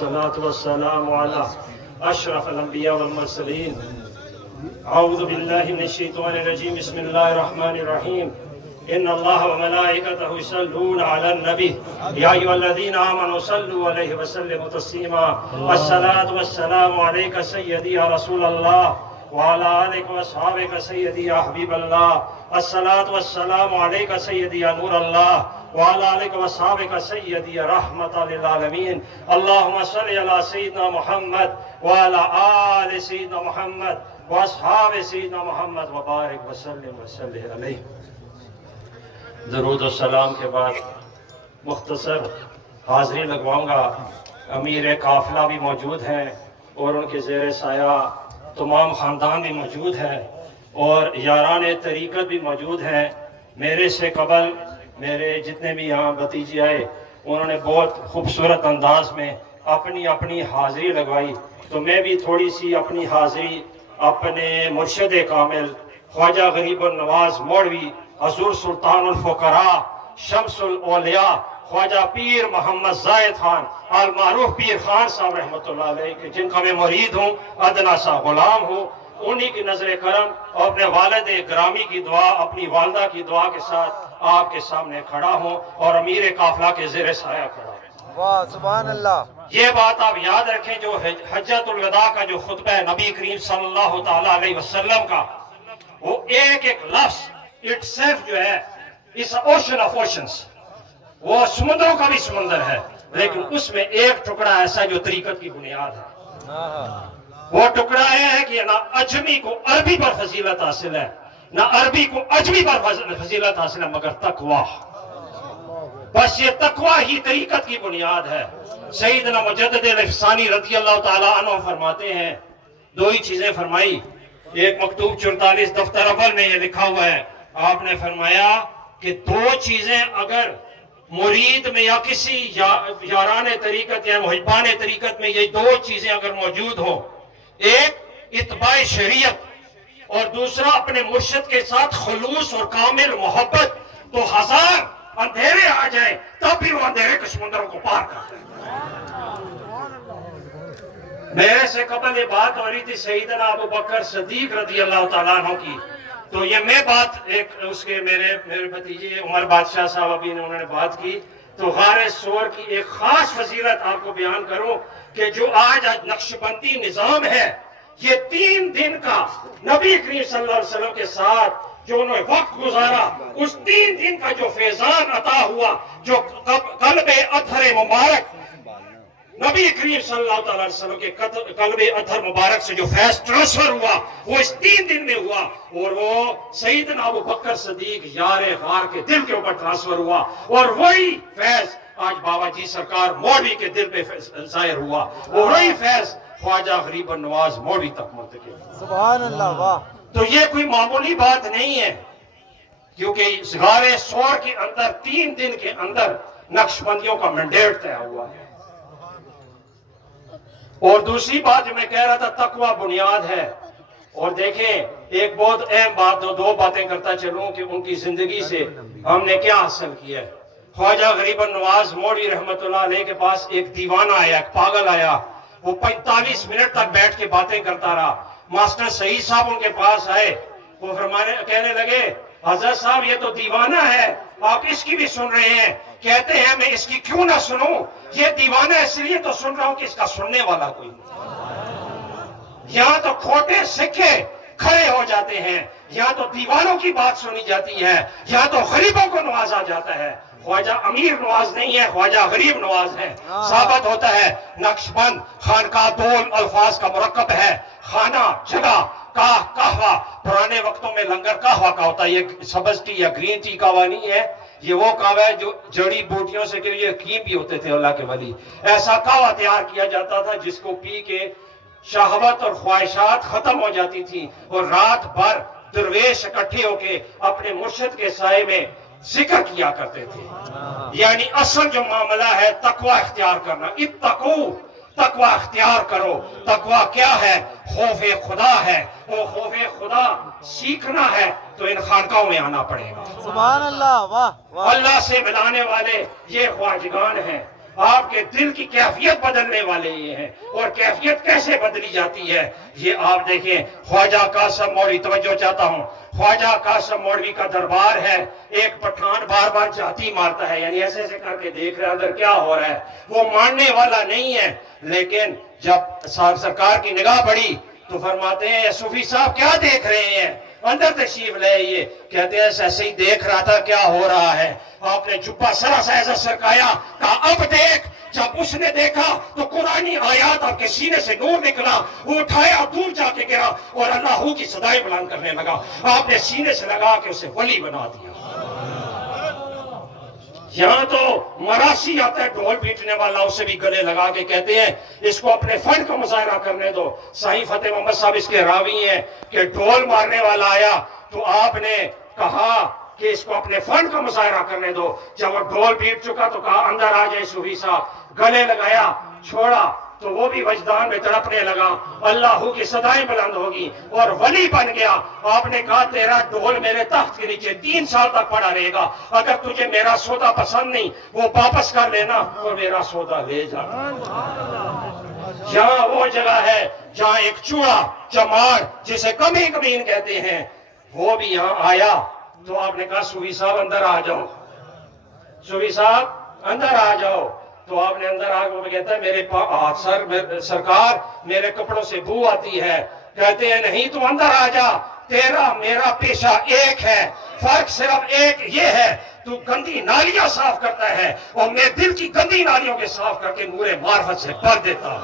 الصلاة والسلام على أشرف الأنبياء والمرسلين. أعوذ بالله من الشيطان الرجيم. بسم الله الرحمن الرحيم. إن الله وملائكته يصلون على النبي يا أيها الذين آمنوا صلوا عليه وسلموا تسليما. الصلاة والسلام عليك سيدي يا رسول الله وعلى آلك وأصحابك سيدي يا حبيب الله. الصلاة والسلام عليك سيدي يا نور الله وعلى آلك وأصحابك سيدي يا رحمة للعالمين. اللهم صل على سيدنا محمد وعلى آل سيدنا محمد وأصحاب سيدنا محمد وبارك وسلم وسلم عليه. درود و سلام کے بعد مختصر حاضری لگواؤں گا. امیر قافلہ بھی موجود ہیں اور ان کے زیر سایہ تمام خاندان بھی موجود ہے اور یاران طریقت بھی موجود ہیں. میرے سے قبل میرے جتنے بھی یہاں بھتیجے آئے انہوں نے بہت خوبصورت انداز میں اپنی حاضری لگوائی، تو میں بھی تھوڑی سی اپنی حاضری اپنے مرشد کامل خواجہ غریب النواز مولوی حضور سلطان الفقراء شمس الاولیاء خواجہ پیر محمد زاہد خان المعروف پیر خان صاحب رحمۃ اللہ علیہ، جن کا میں مرید ہوں، ادنا سا غلام ہوں، انہی کی نظر کرم اور اپنے والد گرامی کی دعا، اپنی والدہ کی دعا کے ساتھ آپ کے سامنے کھڑا ہوں اور امیر قافلہ کے زیر سایہ کھڑا ہوں. واہ سبحان اللہ. یہ بات آپ یاد رکھیں، جو حجۃ الوداع کا جو خطبہ ہے نبی کریم صلی اللہ تعالیٰ علیہ وسلم کا، وہ ایک ایک لفظ اٹ سیلف جو ہے اس اوشن آف اوشنز، وہ سمندروں کا بھی سمندر ہے، لیکن اس میں ایک ٹکڑا ایسا جو طریقت کی بنیاد ہے. وہ ٹکڑا یہ ہے کہ نہ اجمی کو عربی پر فضیلت حاصل ہے، نہ عربی کو اجمی پر فضیلت حاصل ہے، مگر تقویٰ. بس یہ تقویٰ ہی طریقت کی بنیاد ہے. سیدنا مجدد الافسانی رضی اللہ تعالیٰ عنہ فرماتے ہیں، دو ہی چیزیں فرمائی. ایک مکتوب 44 دفتر اول میں یہ لکھا ہوا ہے، آپ نے فرمایا کہ دو چیزیں اگر مرید میں یا کسی یاران طریقت یا محبان طریقت میں یہ دو چیزیں اگر موجود ہوں، ایک اتباع شریعت اور دوسرا اپنے مرشد کے ساتھ خلوص اور کامل محبت، تو ہزار اندھیرے آ جائیں تب بھی وہ اندھیرے کے سمندروں کو پار کرتے ہیں. میرے سے قبل یہ بات ہو رہی تھی سیدنا ابو بکر صدیق رضی اللہ تعالیٰ عنہ کی، تو یہ میں بات ایک اس کے میرے بھتیجے عمر بادشاہ صاحب ابھی نے انہوں نے بات کی، تو غار سور کی ایک خاص فضیلت آپ کو بیان کروں کہ جو آج نقشبندی نظام ہے، یہ 3 دن کا نبی کریم صلی اللہ علیہ وسلم کے ساتھ جو انہوں نے وقت گزارا، اس 3 دن کا جو فیضان عطا ہوا، جو قلب اطہر مبارک نبی کریم صلی اللہ علیہ وسلم کے قلب اطہر مبارک سے جو فیض ٹرانسفر ہوا، وہ اس 3 دن میں ہوا، اور وہ سیدنا ابو بکر صدیق یار غار کے دل کے اوپر ٹرانسفر ہوا، اور وہی فیض آج بابا جی سرکار مولوی کے دل پہ ظاہر ہوا، اور وہی فیض خواجہ غریب النواز مولوی تک منتقل. سبحان اللہ. واہ. تو یہ کوئی معمولی بات نہیں ہے، کیونکہ غار سور کے اندر 3 دن کے اندر نقش بندیوں کا مینڈیٹ طے ہوا ہے. اور دوسری بات جو میں کہہ رہا تھا، تقویٰ بنیاد ہے. اور دیکھیں ایک بہت اہم بات، دو باتیں کرتا چلوں کہ ان کی زندگی سے ہم نے کیا حاصل کیا ہے. خواجہ غریب النواز مولوی رحمۃ اللہ علیہ کے پاس ایک دیوانہ آیا، ایک پاگل آیا، وہ 45 منٹ تک بیٹھ کے باتیں کرتا رہا. ماسٹر سعید صاحب ان کے پاس آئے، وہ کہنے لگے حضرت صاحب یہ تو دیوانہ ہے، آپ اس کی بھی سن رہے ہیں؟ کہتے ہیں میں اس کی کیوں نہ سنوں، یہ دیوانہ اس لیے تو سن رہا ہوں کہ اس کا سننے والا کوئی نہیں. یہاں تو کھوٹے سکے کھڑے ہو جاتے ہیں، یہاں تو دیوانوں کی بات سنی جاتی ہے، یہاں تو غریبوں کو نوازا جاتا ہے. خواجہ امیر نواز نہیں ہے، خواجہ غریب نواز ہے. ثابت ہوتا ہے نقش بند خانقاہ دول الفاظ کا مرکب ہے. خانہ جگہ کاہ قہوہ، پرانے وقتوں میں لنگر قہوہ کا ہوتا ہے. یہ سبز ٹی یا گرین ٹی قہوہ نہیں ہے، یہ وہ قہوہ ہے جو جڑی بوٹیوں سے، کہ یہ حکیم بھی ہوتے تھے اللہ کے ولی. ایسا قہوہ تیار کیا جاتا تھا جس کو پی کے شہوت اور خواہشات ختم ہو جاتی تھی، اور رات بھر درویش اکٹھے ہو کے اپنے مرشد کے سائے میں ذکر کیا کرتے تھے. یعنی اصل جو معاملہ ہے تقوی اختیار کرنا. اتقو، تقوی اختیار کرو. تقوی کیا ہے؟ خوف خدا ہے. وہ خوف خدا سیکھنا ہے تو ان خانقاہوں میں آنا پڑے گا. سبحان اللہ. واہ واہ. اللہ سے ملانے والے یہ خواجگان ہیں. آپ کے دل کی کیفیت بدلنے والے یہ ہیں. اور کیفیت کیسے بدلی جاتی ہے یہ آپ دیکھیں. خواجہ قاسم مولوی، توجہ چاہتا ہوں، خواجہ قاسم مولوی کا دربار ہے. ایک پٹھان بار بار جاتی مارتا ہے، یعنی ایسے ایسے کر کے دیکھ رہا ہے اندر کیا ہو رہا ہے. وہ ماننے والا نہیں ہے، لیکن جب سرکار کی نگاہ بڑھی تو فرماتے ہیں صوفی صاحب کیا دیکھ رہے ہیں، اندر تشریف لے آئیے. کہتے ہیں ایسے ہی دیکھ رہا تھا کیا ہو رہا ہے. آپ نے جبہ سرا سا ایسا سرکایا، کہا اب دیکھ. جب اس نے دیکھا تو قرآنی آیات آپ کے سینے سے نور نکلا. وہ اٹھایا، دور جا کے گرا اور اللہ کی صدائیں بلند کرنے لگا. آپ نے سینے سے لگا کے اسے ولی بنا دیا. یہاں تو مراسی آتا ہے ڈھول پیٹنے والا، اسے بھی گلے لگا کے کہتے ہیں اس کو اپنے فن کا مظاہرہ کرنے دو. صحیح فتح محمد صاحب اس کے راوی ہیں کہ ڈھول مارنے والا آیا تو آپ نے کہا کہ اس کو اپنے فن کا مظاہرہ کرنے دو. جب وہ ڈھول پیٹ چکا تو کہا اندر آ جائے صوفی صاحب. گلے لگایا، چھوڑا تو وہ بھی وجدان میں تڑپنے لگا. اللہ کی صدائیں بلند ہوگی اور ولی بن گیا. آپ نے کہا تیرا ڈھول میرے تخت کے نیچے 3 سال تک پڑا رہے گا. اگر تجھے میرا سودا پسند نہیں وہ واپس کر لینا اور میرا سودا لے جانا. یہاں وہ جگہ ہے جہاں ایک چوڑا چمار جسے کمی کمین کہتے ہیں وہ بھی یہاں آیا تو آپ نے کہا صوفی صاحب اندر آ جاؤ، صوفی صاحب اندر آ جاؤ. تو آپ نے اندر آ کے کہتا ہے میرے سرکار میرے کپڑوں سے بو آتی ہے. کہتے ہیں نہیں تم اندر آ جا، تیرا میرا پیشہ ایک ہے، فرق صرف ایک یہ ہے تو گندی نالیاں صاف کرتا ہے اور میں دل کی گندی نالیوں کے صاف کر کے نور معرفت سے بھر دیتا ہوں.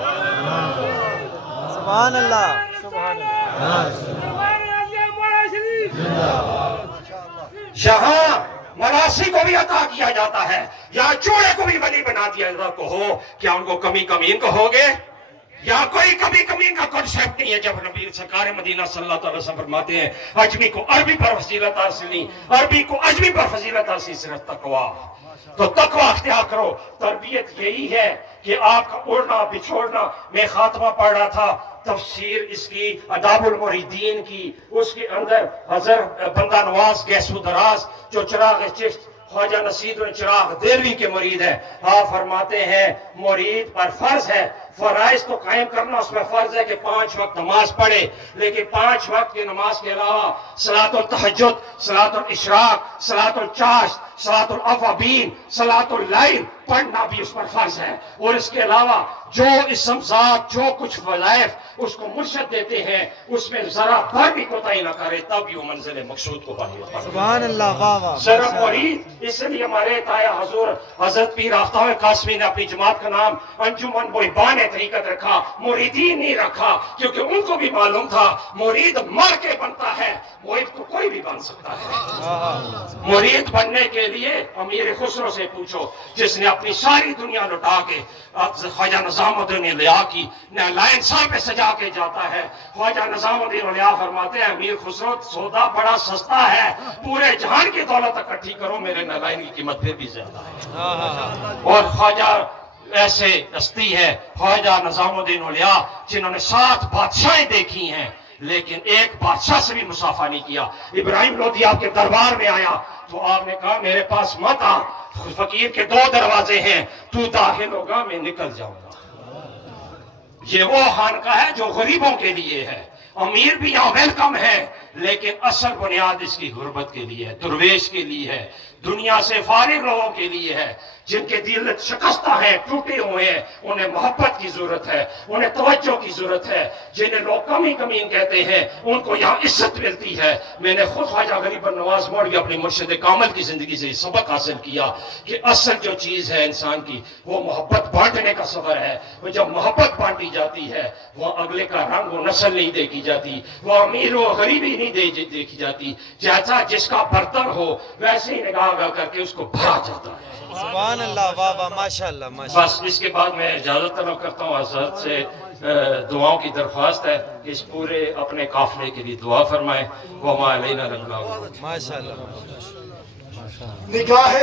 سبحان اللہ، سبحان اللہ. یہاں مراسی کو بھی عطا کیا جاتا ہے، یہاں چوڑے کو بھی ولی بنا دیا جاتا. کہو کیا ان کو کمی کمین کہو گے؟ یا کوئی کمی کمین کا کنسیپٹ نہیں ہے. جب نبی سرکار مدینہ صلی اللہ علیہ وسلم فرماتے ہیں اجمی کو عربی پر فضیلت حاصل نہیں، عربی کو اجمی پر فضیلت حاصل صرف تقویٰ. تو تقویٰ اختیار کرو. تربیت یہی ہے کہ آپ کا اڑنا بچھوڑنا. میں خاتمہ پڑھ رہا تھا تفسیر اس کی آداب المریدین کی، اس کے اندر حضرت بندہ نواز گیسو دراز جو چراغ چشت خواجہ نصیر چراغ دہلوی کے مرید ہے، آپ فرماتے ہیں مرید پر فرض ہے فرائض تو قائم کرنا. اس میں فرض ہے کہ 5 وقت نماز پڑھے، لیکن 5 وقت کی نماز کے علاوہ صلاۃ التہجد، صلاۃ الاشراق، صلاۃ الچاشت، صلاۃ الاوابین، صلاۃ اللیل پڑھنا بھی اس پر فرض ہے. اور اس کے علاوہ جو اسم ذات جو کچھ وظائف اس کو مرشد دیتے ہیں اس میں ذرا بھر بھی کوتاہی نہ کرے تب بھی وہ منزل مقصود کو پائے. سبحان اللہ. واہ واہ. صرف مرید. اس لیے ہمارے تایا حضور حضرت پیر آفتاب قاسمی نے اپنی جماعت کا نام انجمن محبان طریقت رکھا، مریدین نہیں رکھا، کیونکہ ان کو بھی معلوم تھا مرید مر کے بنتا ہے، مرید تو کوئی بھی بن سکتا ہے. مرید بننے کے لیے امیر خسرو سے پوچھو جس نے اپنی ساری دنیا لٹا کے خواجہ نظام الدین اولیاء کی لائن صاحب پہ سجا کے جاتا ہے. خواجہ نظام الدین اولیاء فرماتے ہیں امیر خسرو سودا بڑا سستا ہے، پورے جہان کی دولت اکٹھی کرو میرے نالائن کی قیمت پھر بھی زیادہ ہے. اور خواجہ ایسے ہستی ہے خواجہ نظام الدین اولیاء جنہوں نے 7 بادشاہیں دیکھی ہیں لیکن ایک بادشاہ سے بھی مسافہ نہیں کیا. ابراہیم لودھی آپ کے دربار میں آیا تو آپ نے کہا میرے پاس مت آ، فقیر کے 2 دروازے ہیں، تو داخل ہوگا میں نکل جاؤں گا. یہ وہ خانقاہ ہے جو غریبوں کے لیے ہے. امیر بھی یہاں ویلکم ہے لیکن اصل بنیاد اس کی غربت کے لیے ہے، درویش کے لیے ہے، دنیا سے فارغ لوگوں کے لیے ہے، جن کے دل شکستہ ہیں، ٹوٹے ہوئے ہیں. انہیں محبت کی ضرورت ہے، انہیں توجہ کی ضرورت ہے. جنہیں لوگ کمی کمین کہتے ہیں ان کو یہاں عزت ملتی ہے. میں نے خود خواجہ غریب نواز مولوی اپنی مرشد کامل کی زندگی سے سبق حاصل کیا کہ اصل جو چیز ہے انسان کی وہ محبت بانٹنے کا سفر ہے. وہ جب محبت بانٹی جاتی ہے وہ اگلے کا رنگ و نسل نہیں دیکھی جاتی، وہ امیر و غریبی نہیں دیکھی جاتی. جیسا جس کا برتن ہو ویسے ہی نگاہ کر کے اس کو بھرا جاتا ہے. سبحان اللہ. واہ واہ. ماشاءاللہ ماشاءاللہ. بس اس کے بعد میں اجازت طلب کرتا ہوں. حضرت سے دعاؤں کی درخواست ہے کہ اس پورے اپنے قافلے کے لیے دعا فرمائیں. وما علینا الا البلاغ. ماشاءاللہ. نگاہ